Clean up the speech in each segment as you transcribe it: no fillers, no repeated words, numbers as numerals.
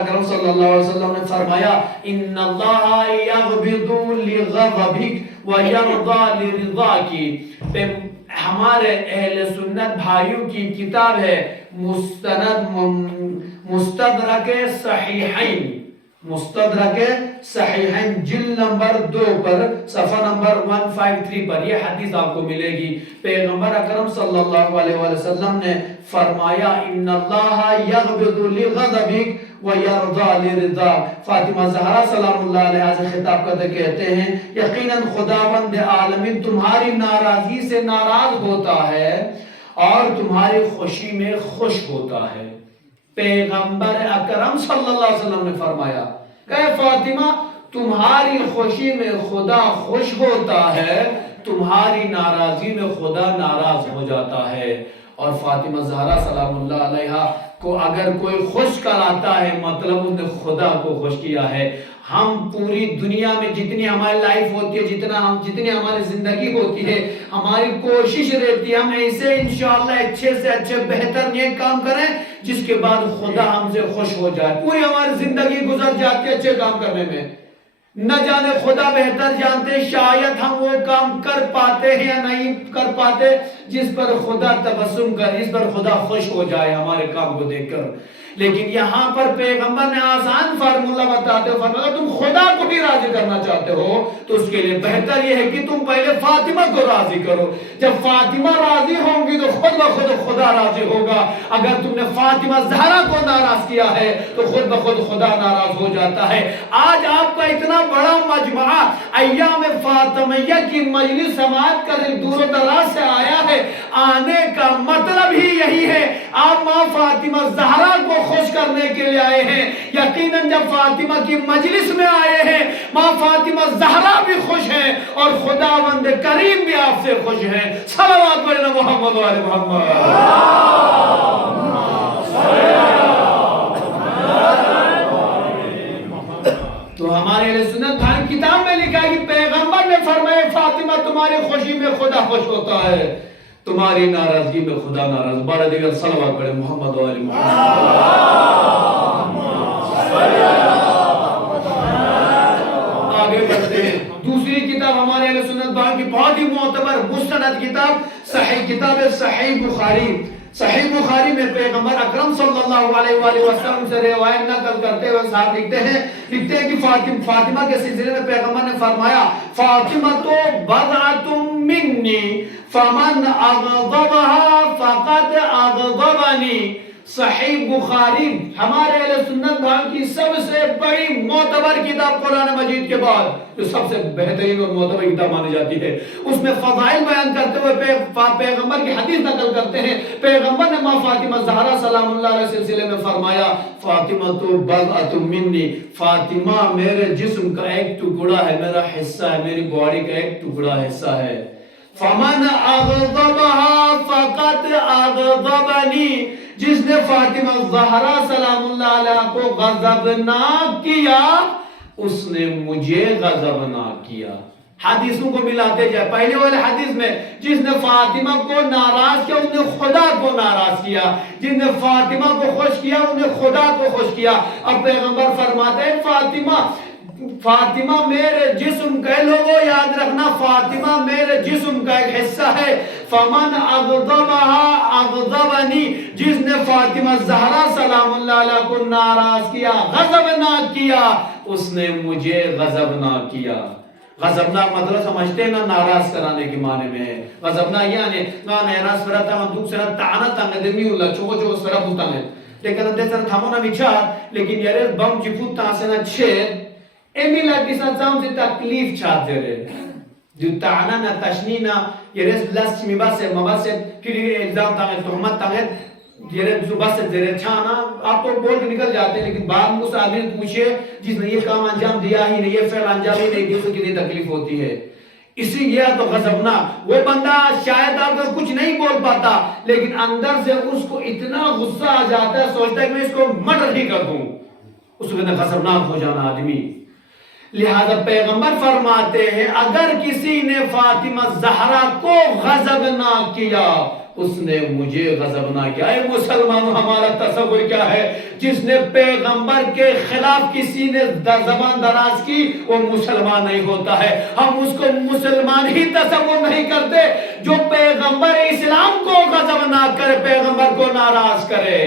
اکرم صلی اللہ علیہ وسلم نے فرمایا ان اللہ یغبض لغضبک ویرضی لرضاک۔ ہمارے اہل سنت بھائیوں کی کتاب ہے مستدرک صحیحین، مستدرک صحیحین جلد نمبر 2 پر صفحہ نمبر 153 پر یہ حدیث آپ کو ملے گی۔ پیغمبر اکرم صلی اللہ علیہ وسلم نے فرمایا ان اللہ یغبض لغضبک وَيَرْضَى لِرِضَاكَ۔ فاطمہ زہرا سلام اللہ علیہ سے خطاب کرتے کہتے ہیں یقیناً خداوند عالمین تمہاری ناراضی سے ناراض ہوتا ہے اور تمہاری خوشی میں خوش ہوتا ہے۔ پیغمبر اکرم صلی اللہ علیہ وسلم نے فرمایا کہ فاطمہ تمہاری خوشی میں خدا خوش ہوتا ہے، تمہاری ناراضی میں خدا ناراض ہو جاتا ہے۔ اور فاطمہ زہرا سلام اللہ علیہ کو اگر کوئی خوش کراتا ہے مطلب اس نے خدا کو خوش کیا ہے۔ ہم پوری دنیا میں جتنی ہماری لائف ہوتی ہے، جتنی ہماری زندگی ہوتی ہے، ہماری کوشش رہتی ہے ہم ایسے انشاءاللہ اچھے سے اچھے بہتر نیک کام کریں جس کے بعد خدا ہم سے خوش ہو جائے۔ پوری ہماری زندگی گزر جاتی ہے اچھے کام کرنے میں، نہ جانے خدا بہتر جانتے شاید ہم وہ کام کر پاتے ہیں یا نہیں کر پاتے جس پر خدا تبسم کر، جس پر خدا خوش ہو جائے ہمارے کام کو دیکھ کر۔ لیکن یہاں پر پیغمبر نے آسان فارمولہ بتاتے ہو، فرمایا تم خدا کو بھی راضی کرنا چاہتے ہو تو اس کے لیے بہتر یہ ہے کہ تم پہلے فاطمہ کو راضی کرو۔ جب فاطمہ راضی ہوں گی تو خود بخود خدا راضی ہوگا۔ اگر تم نے فاطمہ زہرا کو ناراض کیا ہے تو خود بخود خدا ناراض ہو جاتا ہے۔ آج آپ کا اتنا بڑا مجمع ایام فاطمیہ کی مجلس سماعت کر دور و دراز سے آیا ہے، آنے کا مطلب ہی یہی ہے آپ ماں فاطمہ زہرا کو خوش کرنے کے لیے آئے ہیں۔ یقیناً جب فاطمہ کی مجلس میں آئے ہیں ماں فاطمہ زہرا بھی خوش ہیں اور خداوند کریم بھی آپ سے خوش ہیں۔ صلوات پڑھنا محمد و آل محمد۔ تو ہمارے اہل سنت بھائی کتاب میں لکھا ہے کہ پیغمبر نے فرمایا فاطمہ تمہاری خوشی میں خدا خوش ہوتا ہے، تمہاری ناراضگی میں خدا ناراض۔ بارہ دیگر صلوات پڑھیں محمد و آل محمد۔ آگے بڑھتے ہیں، دوسری کتاب ہمارے اہل سنت بھائی کی بہت ہی معتبر مستند کتاب صحیح کتاب ہے صحیح بخاری۔ صحیح بخاری میں پیغمبر اکرم صلی اللہ علیہ وآلہ وسلم سے روایت نقل کرتے ہوئے صاحب لکھتے ہیں کہ فاطمہ کے سلسلے میں پیغمبر نے فرمایا فاطمہ تو بضعۃ منی فمن اغضبها فقد اغضبنی۔ صحیح بخاری ہمارے اہل سنت بھائی کی سب سے بڑی معتبر کتاب قرآن مجید کے بعد جو سب سے بہترین اور معتبر کتاب مانی جاتی ہے۔ اس میں فضائل بیان کرتے ہوئے پیغمبر کی حدیث نقل کرتے ہیں۔ پیغمبر نے ماں فاطمہ زہرا سلام اللہ علیہ سلسلے میں فرمایا فاطمہ تو بضعۃ منی، فاطمہ میرے جسم کا ایک ٹکڑا ہے، میرا حصہ ہے، میری باڈی کا ایک ٹکڑا حصہ ہے۔ فمن اغضبها فقد اغضبنی، جس نے فاطمہ زہرا سلام اللہ علیہ کو غضبناک کیا اس نے مجھے غضبناک کیا۔ حدیثوں کو ملاتے جائے، پہلے والے حدیث میں جس نے فاطمہ کو ناراض کیا اس نے خدا کو ناراض کیا، جس نے فاطمہ کو خوش کیا اس نے خدا کو خوش کیا۔ اب پیغمبر فرماتے ہیں فاطمہ میرے جسم کا، لوگوں یاد رکھنا فاطمہ میرے جسم کا ایک حصہ ہے۔ فمن اغضبها اغضبنی، جس نے فاطمہ زہرا سلام اللہ علیہ کو ناراض کیا، غضبناک کیا، اس نے مجھے غضبناک کیا۔ غضبناک مطلب سمجھتے ہیں نا، ناراض کرانے کے معنی میں ہے۔ غضبناک یعنی نا ناراض فرتا ہم دوک سرا تعنا تنگ دمی اللہ چوکو چوکو سرا بوتا ہے، لیکن اندر سر تھامونا بچار لیکن یارے بم جفوت تاسنا چھید ایمی لگی سا زام سے تکلیف چھاد دے رہے جو تعنا نا تشنینا یہ رس لس چمی باسے مباسے پھر الزام تانگے تحمت تانگے یہ رس باسے زیرے چھانا آپ تو بول کے نکل جاتے ہیں، لیکن بعد مجھ سے آدمی پوچھے جس نے یہ کام انجام دیا ہی نہیں، یہ فعل انجام ہی نہیں دیا، اس کو کتنی تکلیف ہوتی ہے۔ اسی لیے تو غضبنا، وہ بندہ شاید آپ کو کچھ نہیں بول پاتا لیکن اندر سے اس کو اتنا غصہ آ جاتا ہے، سوچتا ہے کہ میں اس کو مرڈر ہی کر دوں، اس کو غضبناک ہو جانا آدمی۔ لہذا پیغمبر فرماتے ہیں اگر کسی نے فاطمہ زہرا کو غضبناک کیا اس نے مجھے غضب نہ کیا۔ اے مسلمانوں ہمارا تصور کیا ہے؟ جس نے پیغمبر کے خلاف کسی نے زبان دراز کی وہ مسلمان نہیں ہوتا ہے۔ ہم اس کو مسلمان ہی تصور نہیں کرتے جو پیغمبر اسلام کو غضب نہ کرے، پیغمبر کو ناراض کرے۔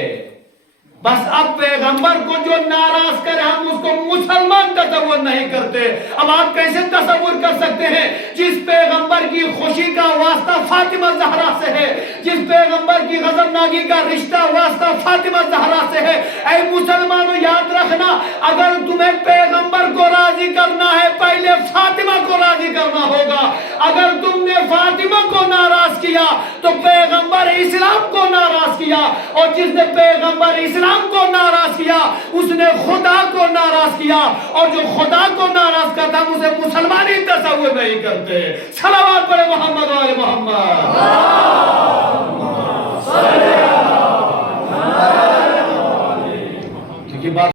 بس اب پیغمبر کو جو ناراض کرے ہم اس کو مسلمان تصور نہیں کرتے۔ اب آپ کیسے تصور کر سکتے ہیں جس پیغمبر کی خوشی کا واسطہ فاطمہ زہرا سے ہے، جس پیغمبر کی غضبناکی کا رشتہ واسطہ فاطمہ زہرا سے ہے۔ اے مسلمانوں یاد رکھنا، اگر تمہیں پیغمبر کو راضی کرنا ہے پہلے فاطمہ کو راضی کرنا ہوگا۔ اگر تم نے فاطمہ کو ناراض کیا تو پیغمبر اسلام کو ناراض کیا، اور جس نے پیغمبر اسلام کو ناراض کیا اس نے خدا کو ناراض کیا، اور جو خدا کو ناراض کرتا ہم اسے مسلمان ہی تصور نہیں کرتے۔ صلوات پڑھے محمد و آل محمد۔